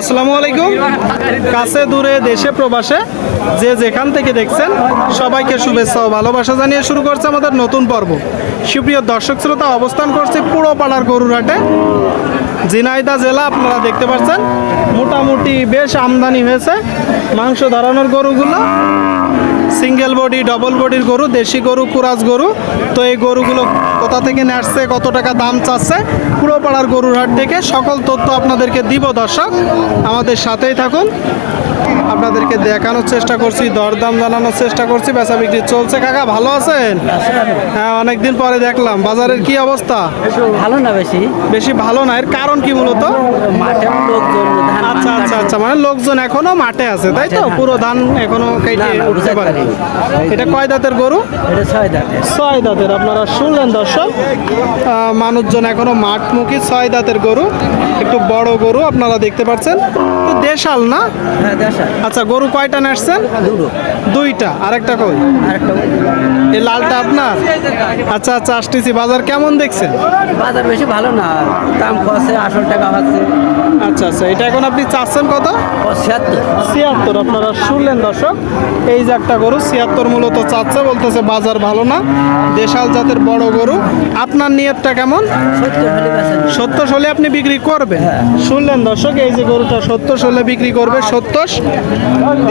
আসসালামু আলাইকুম। কাছে দূরে দেশে প্রবাসে যে যেখান থেকে দেখছেন, সবাইকে শুভেচ্ছা ও ভালোবাসা জানিয়ে শুরু করছে আমাদের নতুন পর্ব। সুপ্রিয় দর্শক শ্রোতা, অবস্থান করছে পুরো পাড়ার গরুরহাটে। জিনাইদা জেলা আপনারা দেখতে পাচ্ছেন। মোটামুটি বেশ আমদানি হয়েছে। মাংস ধরানোর গরুগুলো। সিঙ্গেল বডি ডবল বডির গরু, দেশি গরু কুরাজ গরু। তো এই গরুগুলো কোথা থেকে নেসছে কত টাকা দাম চাচ্ছে পুরো পাড়ার গরুর হাট থেকে সকল তথ্য আপনাদেরকে দিব দর্শক। আমাদের সাথেই থাকুন। আপনাদেরকে দেখানোর চেষ্টা করছি দরদাম জানানোর চেষ্টা করছি বেচা বিক্রি চলছে। কাকা ভালো আছেন? হ্যাঁ অনেকদিন পরে দেখলাম। বাজারের কি অবস্থা? ভালো না বেশি। বেশি ভালো না এর কারণ কি মূলত? আচ্ছা আচ্ছা আচ্ছা মানে লোকজন এখনও মাঠে আছে তাই তো? পুরো ধান এখনও কেটে উঠতে পারে। এটা কয় দাঁতের গরু? এটা ছয় দাঁতে ছয় দাঁতের আপনারা শুনলেন দর্শক? মানুষজন এখনও মাঠমুখী ছয় দাঁতের গরু একটু বড় গরু আপনারা দেখতে পাচ্ছেন। দেশাল না? হ্যাঁ আচ্ছা গরু কয়টা নাচছেন দুটো। দুইটা। আরেকটা কই? আরেকটা এই লালটা আপনার? আচ্ছা আচ্ছা আসতেছি। বাজার কেমন দেখছেন? বাজার বেশি ভালো না। দাম কষে আটশো টাকা হচ্ছে আচ্ছা আচ্ছা এটা এখন আপনি চাচ্ছেন কত? ছিয়াত্তর ছিয়াত্তর আপনারা শুনলেন দর্শক। এই যে একটা গরু ছিয়াত্তর মূলত চাচ্ছে বলতেছে বাজার ভালো না। দেশাল জাতের বড় গরু। আপনার নিয়তটা কেমন? সত্তর হলে সত্তর হলে আপনি বিক্রি করবেন। শুনলেন দর্শক এই যে গরুটা সত্তর হলে বিক্রি করবে সত্তর।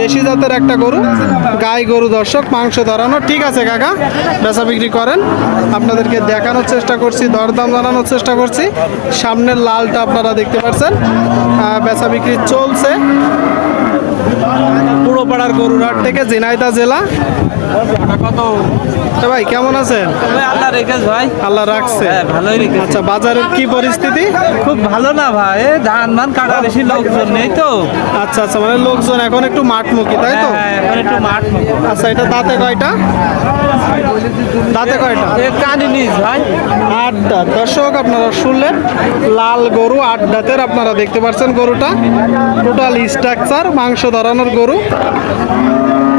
দেশি জাতের একটা গরু, গাই গরু দর্শক, মাংস ধরানো। ঠিক আছে কাকা, বেচা বিক্রি করেন। আপনাদেরকে দেখানোর চেষ্টা করছি, দরদাম জানানোর চেষ্টা করছি। সামনের লালটা আপনারা দেখতে পাচ্ছেন। বেচা বিক্রি চলছে। পুরোপাড়ার গরুরহাট থেকে জিনাইদা জেলা তো ভাই কেমন আছেন? আল্লাহ রেখেছ ভাই। আল্লাহ রাখছে। হ্যাঁ ভালোই রেখেছে। আচ্ছা বাজারের কি পরিস্থিতি? খুব ভালো না ভাই ধান মান কাটা বেশি লোকজন নেই তো। আচ্ছা আচ্ছা মানে লোকজন এখন একটু মাঠমুখী তাই তো? হ্যাঁ, এখন একটু। আচ্ছা এটা দাঁতে কয়টা? দাঁতে কয়টা? কানি ভাই। দাঁত দর্শক আপনারা শুনলেন লাল গরু আট দাঁতের আপনারা দেখতে পাচ্ছেন গরুটা। টোটাল স্ট্রাকচার মাংস ধরানোর গরু।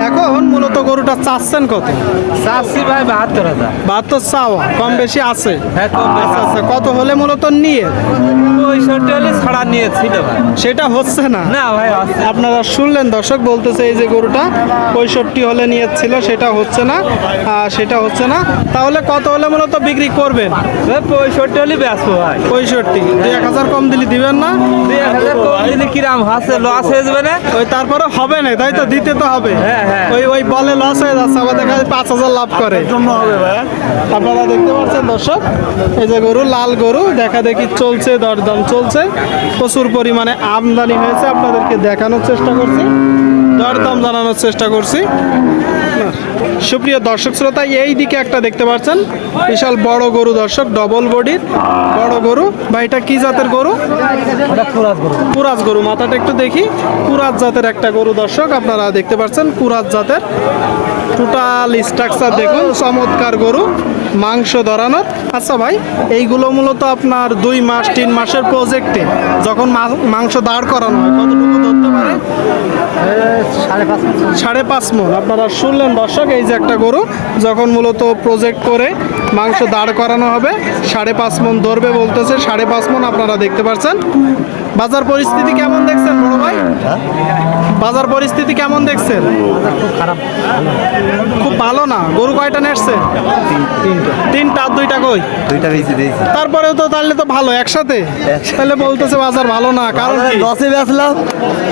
এখন মূলত গরুটা চাচ্ছেন কত? চাচ্ছি ভাই বাহাত্তর হাজার। বাহাত্তর চাওয়া কম বেশি আছে? হ্যাঁ আচ্ছা আচ্ছা কত হলে মূলত নিয়ে? পঁয়ষট্টি ছাড়া নিয়েছিল সেটা হচ্ছে না। না ভাই আপনারা শুনলেন দর্শক বলতেছে এই যে গরুটা পঁয়ষট্টি হলে নিয়েছিল সেটা হচ্ছে না সেটা হচ্ছে না। তাহলে কত হলে মূলত বিক্রি করবেন? পঁয়ষট্টি হলে ব্যস্ত ভাই। পঁয়ষট্টি। দুই এক হাজার কম দিলে দিবেন না? দুই এক হাজার কম দিলে কিরাম হাসে লস হয়ে যাবে না? ওই তারপরে হবে না তাই তো? দিতে তো হবে। হ্যাঁ, হ্যাঁ। ওই ওই বলে লস হয়ে যাচ্ছে আমাদের কাছে পাঁচ হাজার লাভ করে। আপনারা দেখতে পাচ্ছেন দর্শক এই যে গরু লাল গরু দেখা দেখি চলছে দরদাম চলছে। প্রচুর পরিমাণে আমদানি হয়েছে। আপনাদেরকে দেখানোর চেষ্টা করছি। দরদাম জানানোর চেষ্টা করছি। সুপ্রিয় দর্শক শ্রোতা এই দিকে একটা দেখতে পাচ্ছেন। বিশাল বড় গরু দর্শক ডবল বডির বড় গরু। বা এটা কি জাতের গরু? কুরাজ গরু। মাথাটা একটু দেখি। কুরাজ জাতের একটা গরু দর্শক আপনারা দেখতে পাচ্ছেন কুরাজ জাতের টোটাল স্ট্রাকচার দেখুন, চমৎকার গরু, মাংস ধরানোর আচ্ছা ভাই, এইগুলো মূলত আপনার দুই মাস, তিন মাসের প্রজেক্টে যখন মাংস দাঁড় করানো হয়, কতটুকু ধরতে পারে? সাড়ে পাঁচ মন। আপনারা শুনলেন দর্শক, এই যে একটা গরু, যখন মূলত প্রজেক্ট করে মাংস দাঁড় করানো হবে, সাড়ে পাঁচ মন ধরবে বলতেছে, সাড়ে পাঁচ মন আপনারা দেখতে পাচ্ছেন বাজার পরিস্থিতি কেমন দেখছেন? বাজার পরিস্থিতি কেমন দেখছেন? খুব খারাপ। খুব ভালো না? গরু কয়টা নেটছে তিনটা। আর দুইটা কই? দুইটা বেশি দিয়েছি। তারপরেও তো তাহলে তো ভালো একসাথে? তাহলে বলতেছে বাজার ভালো না কারণ লসে বেচলাম।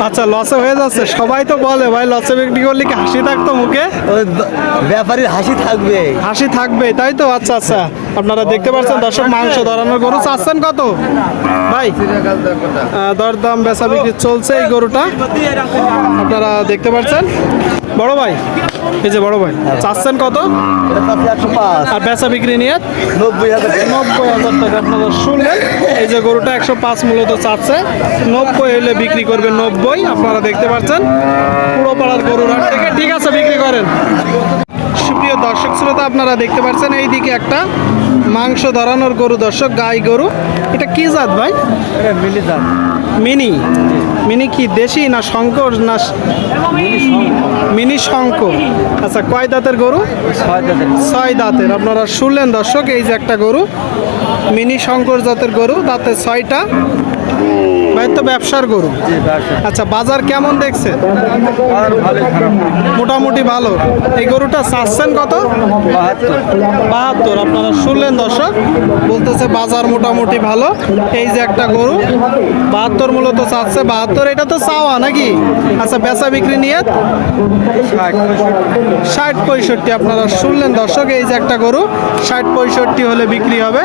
আচ্ছা লসে হয়ে যাচ্ছে সবাই তো বলে ভাই লসে বিক্রি করলে কি হাসি থাকতো মুখে? ব্যাপারীর হাসি থাকবে। হাসি থাকবে তাই তো? আচ্ছা আচ্ছা আপনারা দেখতে পাচ্ছেন দর্শক মাংস ধরানোর গরু চাচ্ছেন কত? ভাই দরদাম বেচা বিক্রি চলছে এই গরুটা আপনারা দেখতে পাচ্ছেন। বড় ভাই, এই যে বড় ভাই, চাচ্ছেন কত? আর বেচা বিক্রি নিয়ে? নব্বই হাজার নব্বই হাজার টাকা। আপনারা শুনলেন? এই যে গরুটা একশো পাঁচ মূলত চাচ্ছে। নব্বই হলে বিক্রি করবে নব্বই, আপনারা দেখতে পাচ্ছেন। পুরো পাড়ার গরুর হাট থেকে ঠিক আছে, বিক্রি করেন। সুপ্রিয় দর্শক শ্রোতা, আপনারা দেখতে পাচ্ছেন এইদিকে একটা মাংস ধরানোর গরু, দর্শক, গাই গরু। এটা কি জাত ভাই? মিলি দাম মিনি? মিনি কি দেশি না শঙ্কর না মিনি শঙ্কর? আচ্ছা কয় দাঁতের গরু? ছয় দাঁতের। আপনারা শুনলেন দর্শক এই যে একটা গরু মিনি শঙ্কর জাতের গরু দাঁতে ছয়টা। ভাই ভাই তো ব্যবসার গরু। আচ্ছা বাজার কেমন দেখছে? মোটামুটি ভালো। এই গরুটা চাচ্ছেন কত? বাহাত্তর। আপনারা শুনলেন দর্শক, বলতেছে বাজার মোটামুটি ভালো। এই যে একটা গরু, বাহাত্তর মূলত চাচ্ছে। বাহাত্তর, এটা তো চাওয়া নাকি? আচ্ছা বেচা বিক্রি নিয়ে ষাট পঁয়ষট্টি। আপনারা শুনলেন দর্শক, এই যে একটা গরু, ষাট পঁয়ষট্টি হলে বিক্রি হবে।